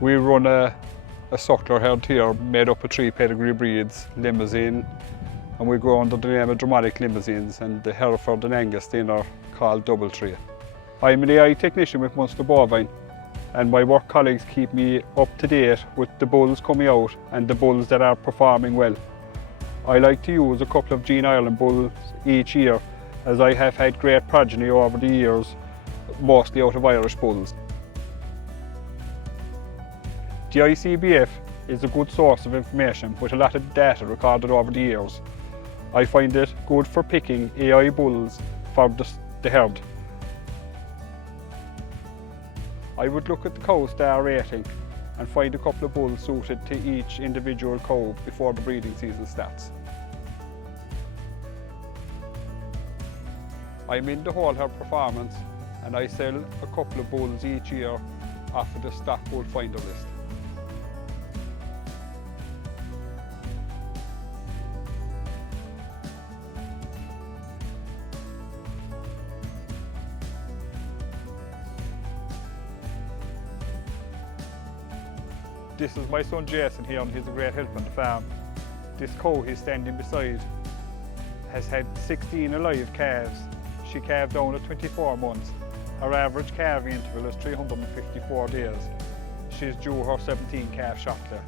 We run a suckler herd here made up of 3 pedigree breeds, Limousin, and we go under the name of Dromanig Limousins, and the Herefords and Angus then are called Doubletree. I'm an AI technician with Munster Bovine, and my work colleagues keep me up to date with the bulls coming out and the bulls that are performing well. I like to use a couple of Gene Ireland bulls each year, as I have had great progeny over the years, mostly out of Irish bulls. The ICBF is a good source of information with a lot of data recorded over the years. I find it good for picking AI bulls for the herd. I would look at the cow star rating and find a couple of bulls suited to each individual cow before the breeding season starts. I'm in the whole herd performance, and I sell a couple of bulls each year off of the stock bull finder list. This is my son Jason here, and he's a great help on the farm. This cow he's standing beside has had 16 alive calves. She calved down at 24 months. Her average calving interval is 354 days. She's due her 17 calf shot there.